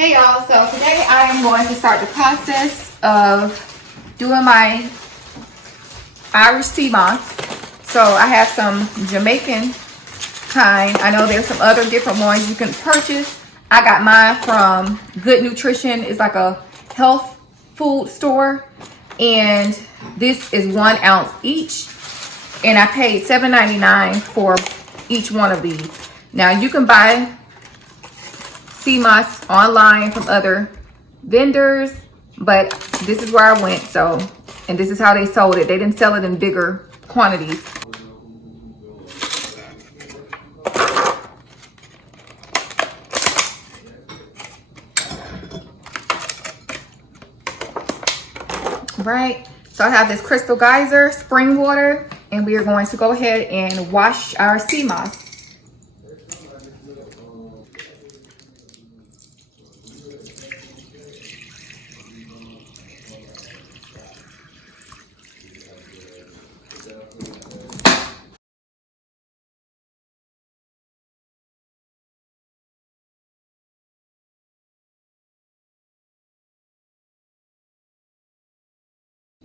Hey y'all, so today I am going to start the process of doing my Irish sea moss. So I have some Jamaican kind. I know there's some other different ones you can purchase. I got mine from Good Nutrition. It's like a health food store. And this is 1 ounce each. And I paid $7.99 for each one of these. Now you can buy sea moss online from other vendors, but this is where I went. So, and this is how they sold it. They didn't sell it in bigger quantities. Right, so I have this Crystal Geyser spring water, and we are going to go ahead and wash our sea moss.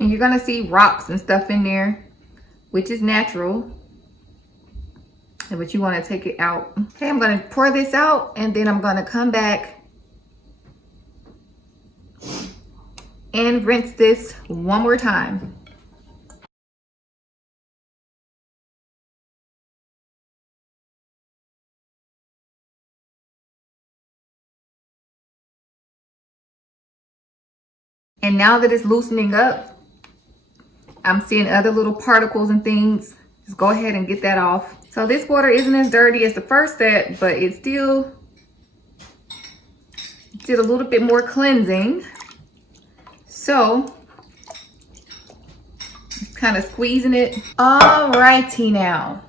And you're gonna see rocks and stuff in there, which is natural, but you wanna take it out. Okay, I'm gonna pour this out, and then I'm gonna come back and rinse this one more time. And now that it's loosening up, I'm seeing other little particles and things. Just go ahead and get that off. So this water isn't as dirty as the first set, but it still did a little bit more cleansing. So, just kind of squeezing it. Alrighty now.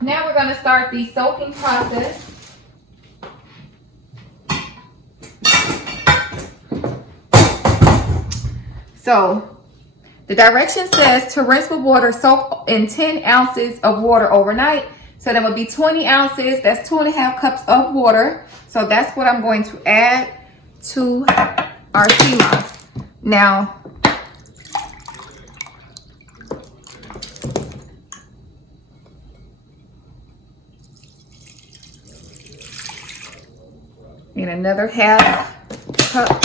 Now we're gonna start the soaking process. So, the direction says to rinse with water, soak in 10 ounces of water overnight. So that would be 20 ounces. That's 2.5 cups of water. So that's what I'm going to add to our sea moss. Now, in another half cup.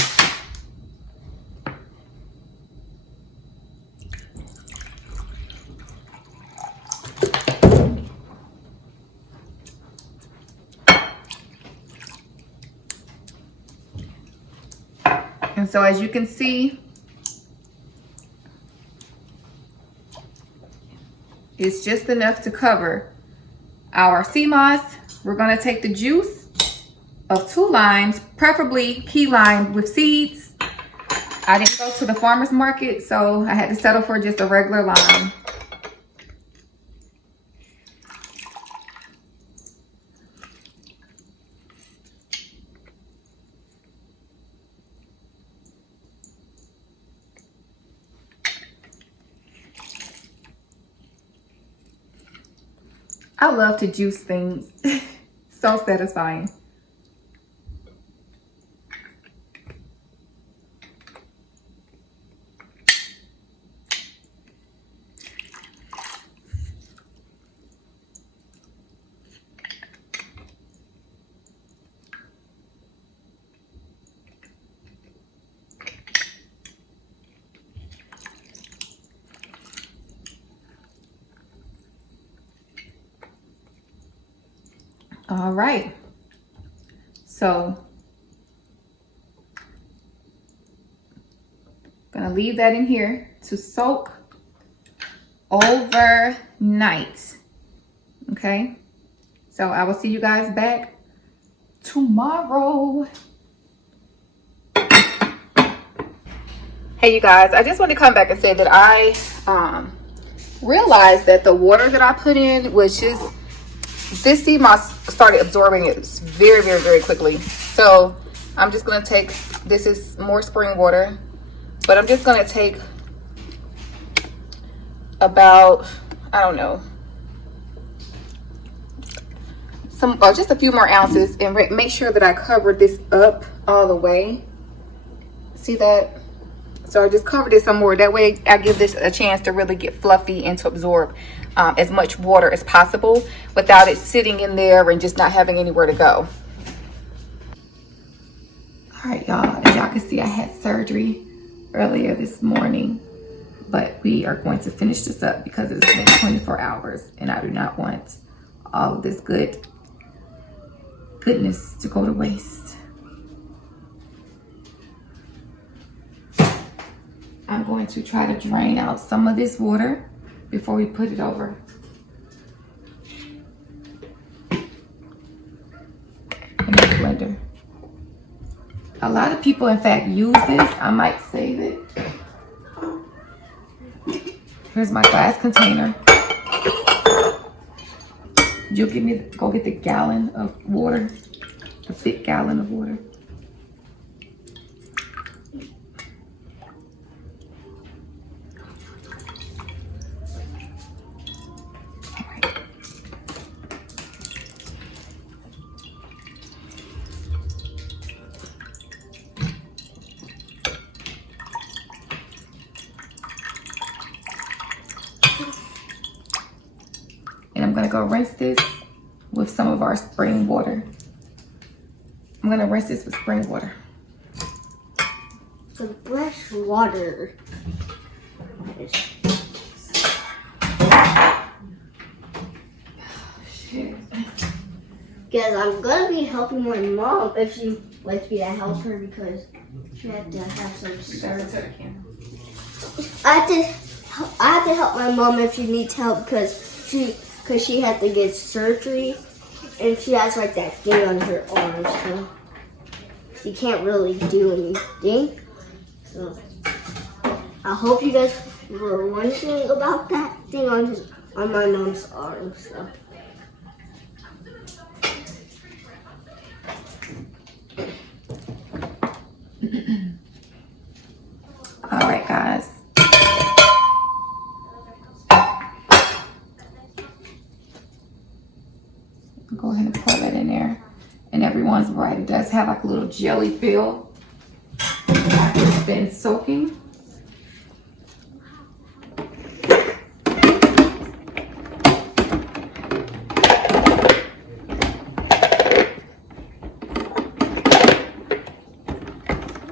And so as you can see, it's just enough to cover our sea moss. We're gonna take the juice of 2 limes, preferably key lime with seeds. I didn't go to the farmer's market, so I had to settle for just a regular lime. I love to juice things. So satisfying. All right, so gonna leave that in here to soak overnight. Okay, so I will see you guys back tomorrow. Hey you guys, I just want to come back and say that I realized that the water that I put in was just, this sea moss started absorbing it very, very, very quickly. So I'm just gonna take, this is more spring water, but I'm just gonna take about, I don't know, just a few more ounces, and make sure that I covered this up all the way. See that? So I just covered it some more. That way I give this a chance to really get fluffy and to absorb as much water as possible without it sitting in there and just not having anywhere to go. All right, y'all, as y'all can see, I had surgery earlier this morning, but we are going to finish this up because it's been 24 hours and I do not want all of this goodness to go to waste. I'm going to try to drain out some of this water before we put it over. In the blender. A lot of people, in fact, use this. I might save it. Here's my glass container. You'll give me, go get the gallon of water, the big gallon of water. I'm gonna go rinse this with some of our spring water. I'm gonna rinse this with spring water. Some fresh water. Shit. Because I'm gonna be helping my mom if she lets me to help her because she had to have some surgery. I have to help my mom if she needs help because she had to get surgery and she has like that thing on her arm, so she can't really do anything. So I hope you guys were wondering about that thing on my mom's arm. So. All right, guys. Go ahead and pour that in there. And everyone's right, it does have like a little jelly feel after it's been soaking.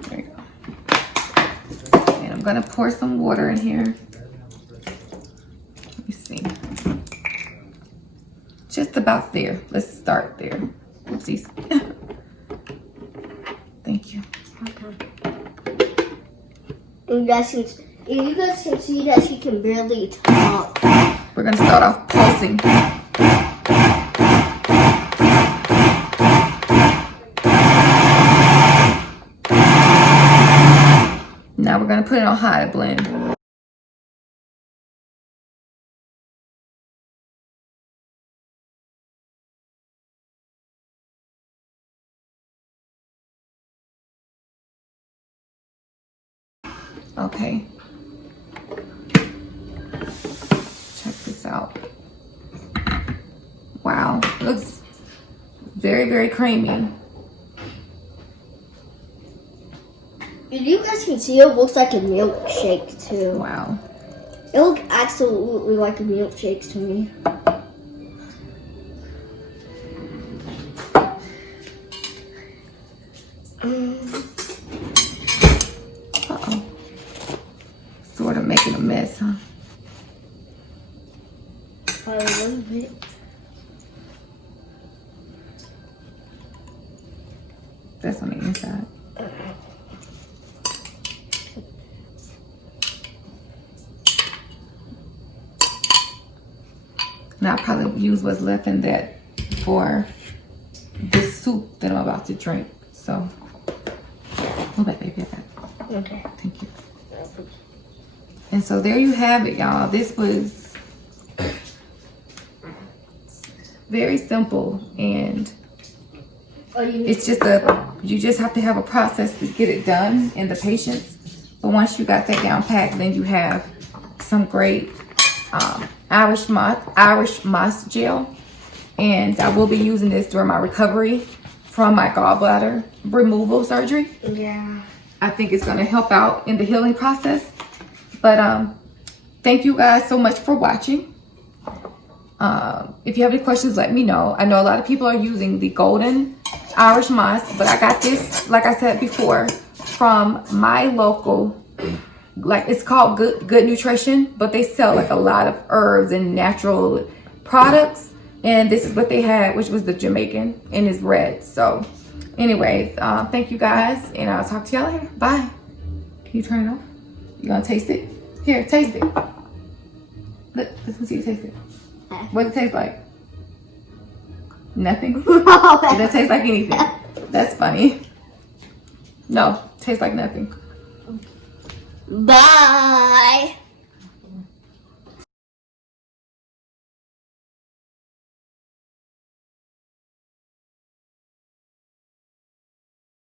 There you go. And I'm gonna pour some water in here. Let me see. Just about there. Let's start there. Oopsies. Thank you. Okay. And you guys can see that she can barely talk. We're gonna start off pulsing. Now we're gonna put it on high to blend. Okay. Check this out. Wow, it looks very, very creamy. And you guys can see it looks like a milkshake too. Wow. It looks absolutely like a milkshake to me. Uh-oh. Sort of making a mess, huh? A little bit. That's on the inside. Now I'll probably use what's left in that for this soup that I'm about to drink. So, hold back, baby. I got it. Okay. Thank you. And so there you have it, y'all. This was very simple, and it's just you just have to have a process to get it done in the patients. But once you got that down packed, then you have some great Irish moss gel. And I will be using this during my recovery from my gallbladder removal surgery. Yeah. I think it's going to help out in the healing process. But thank you guys so much for watching. If you have any questions, let me know. I know a lot of people are using the golden Irish moss, but I got this, like I said before, from my local, like it's called Good Nutrition, but they sell like a lot of herbs and natural products. And this is what they had, which was the Jamaican, and it's red. So anyways, thank you guys, and I'll talk to y'all later. Bye. Can you turn it off? You gonna taste it? Here, taste it. Look, let's see you taste it. What does it taste like? Nothing? It doesn't taste like anything. That's funny. No, tastes like nothing. Bye.